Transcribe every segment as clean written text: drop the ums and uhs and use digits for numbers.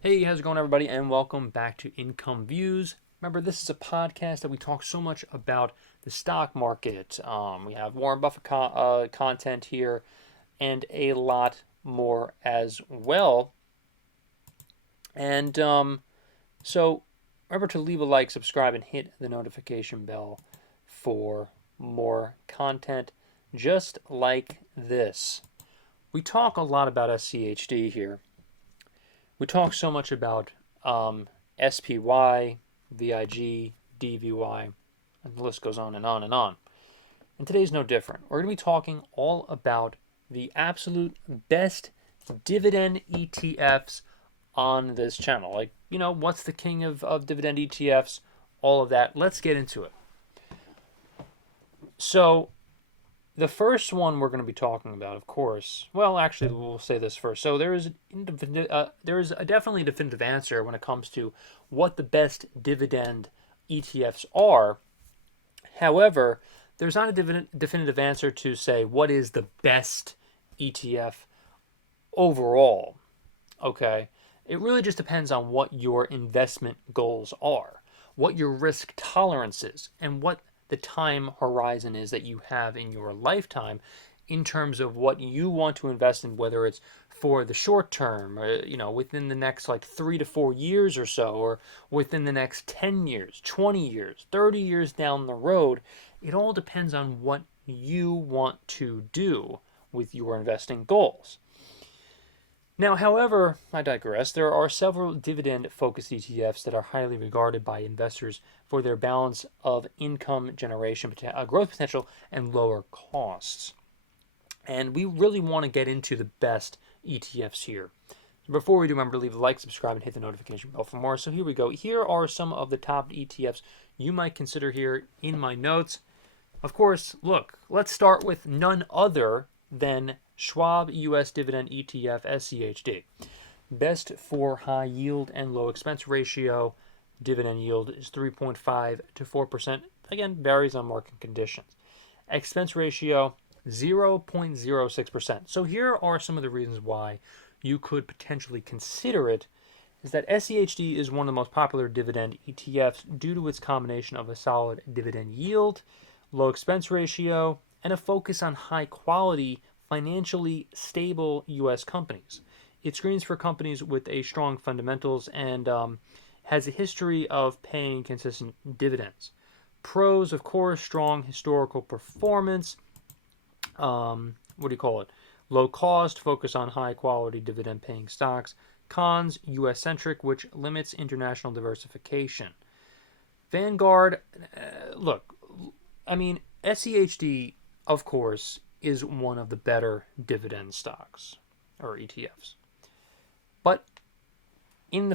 Hey, how's it going, everybody? And welcome back to Income Views. Remember, this is a podcast that we talk so much about the stock market. We have Warren Buffett content here and a lot more as well. And so remember to leave a like, subscribe, and hit the notification bell for more content just like this. We talk a lot about SCHD here. We talk so much about SPY, VIG, DVY, and the list goes on and on and on. And today's no different. We're going to be talking all about the absolute best dividend ETFs on this channel. Like, what's the king of dividend ETFs? All of that. Let's get into it. So, the first one we're going to be talking about, of course, well, actually, we'll say this first. So there is a definitely definitive answer when it comes to what the best dividend ETFs are. However, there's not a definitive answer to say what is the best ETF overall. Okay, it really just depends on what your investment goals are, what your risk tolerance is, and what the time horizon is that you have in your lifetime in terms of what you want to invest in, whether it's for the short term, or, within the next like 3 to 4 years or so, or within the next 10 years, 20 years, 30 years down the road. It all depends on what you want to do with your investing goals. Now, however, I digress. There are several dividend-focused ETFs that are highly regarded by investors for their balance of income generation, growth potential, and lower costs. And we really want to get into the best ETFs here. Before we do, remember to leave a like, subscribe, and hit the notification bell for more. So here we go. Here are some of the top ETFs you might consider here in my notes. Of course, look, let's start with none other than Schwab US Dividend ETF SCHD. Best for high yield and low expense ratio. Dividend yield is 3.5 to 4%. Again, varies on market conditions. Expense ratio 0.06%. So here are some of the reasons why you could potentially consider it. Is that SCHD is one of the most popular dividend ETFs due to its combination of a solid dividend yield, low expense ratio, and a focus on high quality, financially stable U.S. companies. It screens for companies with a strong fundamentals and has a history of paying consistent dividends. Pros, of course, strong historical performance. What do you call it? Low cost, focus on high quality dividend paying stocks. Cons, US centric, which limits international diversification. Vanguard, look, I mean, SCHD, of course, is one of the better dividend stocks or ETFs. But in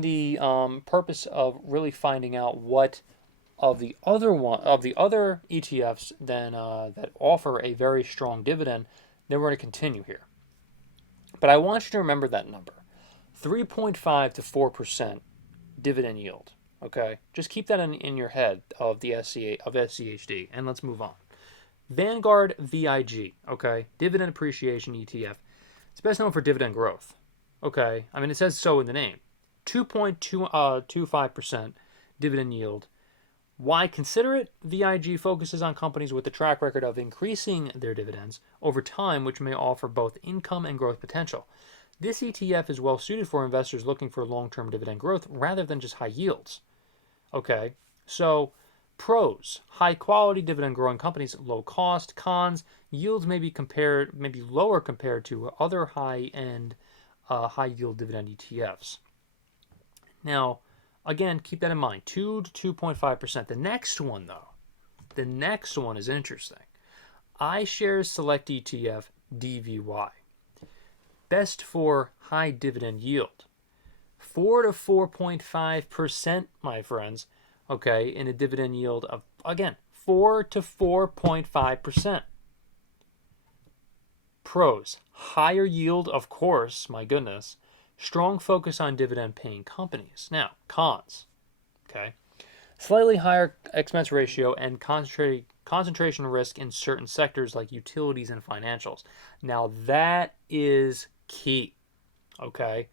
the purpose of really finding out what of the other ETFs then that offer a very strong dividend, then we're going to continue here. But I want you to remember that number, 3.5 to 4% dividend yield. Okay, just keep that in your head of the SCHD, and let's move on. Vanguard VIG, okay, dividend appreciation ETF. It's best known for dividend growth. Okay, I mean it says so in the name. 2.25% dividend yield. Why consider it? VIG focuses on companies with a track record of increasing their dividends over time, which may offer both income and growth potential. This ETF is well suited for investors looking for long-term dividend growth rather than just high yields. Okay, so pros: high quality dividend growing companies, low cost. Cons: yields may be lower compared to other high-end high yield dividend ETFs. Now, again, keep that in mind, 2 to 2.5%. The next one, though, is interesting. iShares Select ETF DVY. Best for high dividend yield. 4 to 4.5%, my friends, okay, in a dividend yield of, again, 4 to 4.5%. Pros: higher yield, of course, my goodness. Strong focus on dividend paying companies. Now, cons, okay, slightly higher expense ratio and concentration risk in certain sectors like utilities and financials. Now, that is key, okay?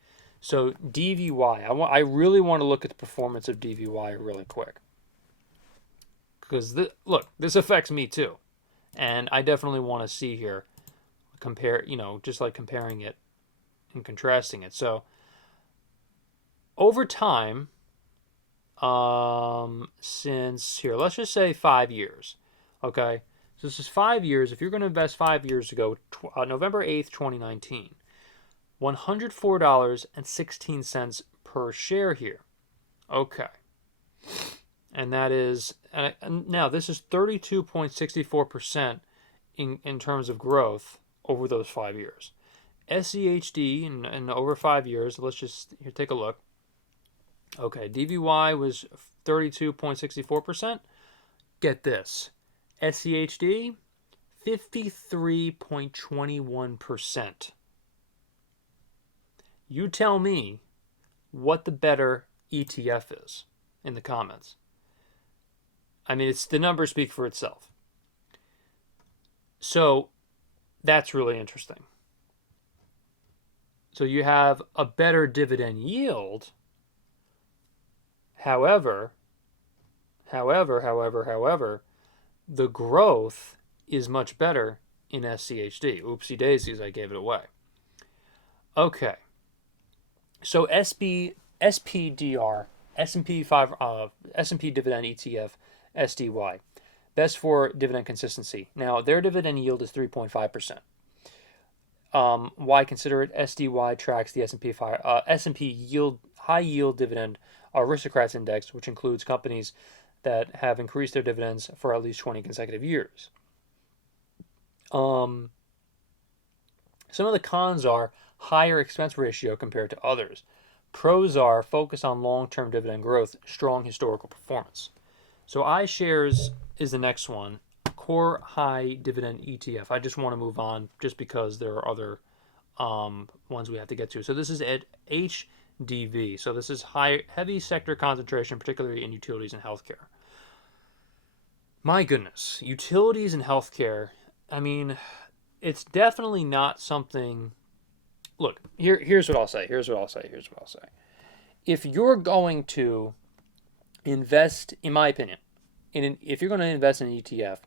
So DVY, I really want to look at the performance of DVY really quick. Because, look, this affects me too. And I definitely want to see here, compare, just like comparing it and contrasting it. So over time, since here, let's just say 5 years. Okay. So this is 5 years. If you're going to invest 5 years ago, November 8th, 2019, $104.16 per share here. Okay. And that is, and now this is 32.64% in terms of growth over those 5 years. SCHD in over 5 years, let's just here take a look. Okay, DVY was 32.64%. Get this. SCHD, 53.21%. You tell me what the better ETF is in the comments. I mean, it's the numbers speak for itself. So that's really interesting. So you have a better dividend yield. However, the growth is much better in SCHD. Oopsie daisies, I gave it away. Okay. So SPDR, S&P Dividend ETF, SDY, best for dividend consistency. Now their dividend yield is 3.5%. Why consider it? SDY tracks the S&P yield high yield dividend aristocrats index, which includes companies that have increased their dividends for at least 20 consecutive years. Some of the cons are higher expense ratio compared to others. Pros are focus on long-term dividend growth, strong historical performance. So iShares is the next one. Core High Dividend ETF. I just want to move on just because there are other ones we have to get to. So this is at HDV. So this is heavy sector concentration, particularly in utilities and healthcare. My goodness, utilities and healthcare. I mean, it's definitely not something. Look, here's what I'll say. If you're going to invest, in my opinion, if you're going to invest in an ETF,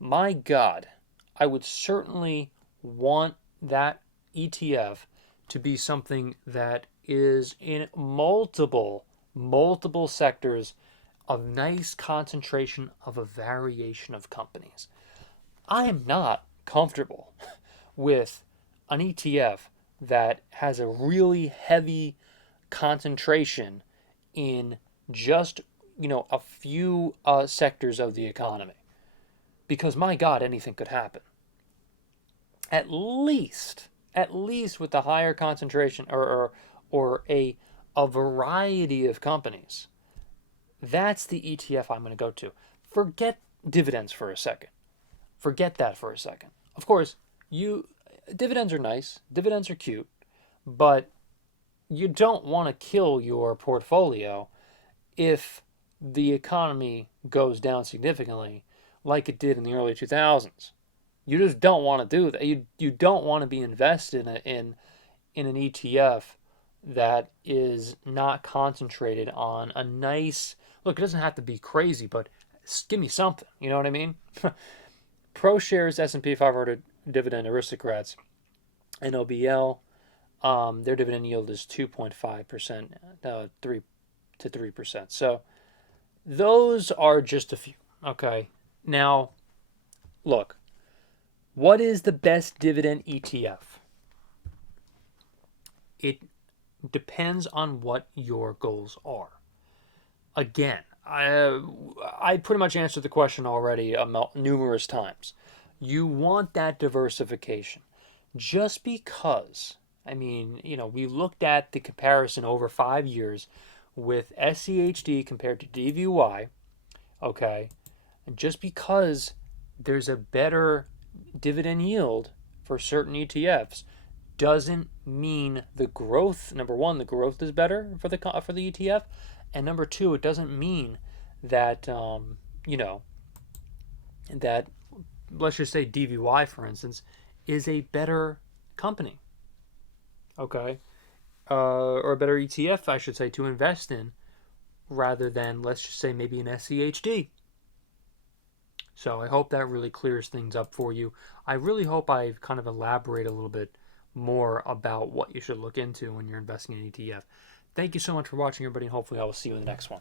my God, I would certainly want that ETF to be something that is in multiple sectors of nice concentration of a variation of companies. I am not comfortable with an ETF that has a really heavy concentration in just a few sectors of the economy, because my God, anything could happen. At least with the higher concentration or a variety of companies, that's the ETF I'm going to go to. Forget dividends for a second. Forget that for a second. Of course, dividends are nice, dividends are cute, but you don't want to kill your portfolio if the economy goes down significantly like it did in the early 2000s. You just don't want to do that. You don't want to be invested in an ETF that is not concentrated on a nice, look, it doesn't have to be crazy, but give me something. You know what I mean? ProShares S&P 500 Dividend Aristocrats, NOBL, their dividend yield is 2.5%, 3%. So those are just a few. Okay. Now, look, what is the best dividend ETF? It depends on what your goals are. Again, I pretty much answered the question already numerous times. You want that diversification. Just because, we looked at the comparison over 5 years with SCHD compared to DVY, okay, and just because there's a better dividend yield for certain ETFs doesn't mean the growth, number one, the growth is better for the ETF, and number two, it doesn't mean that that, let's just say DVY, for instance, is a better company. Okay, or a better ETF, I should say, to invest in rather than, let's just say, maybe an SCHD. So I hope that really clears things up for you. I really hope I've kind of elaborated a little bit more about what you should look into when you're investing in an ETF. Thank you so much for watching, everybody, and hopefully I will see you in the next one.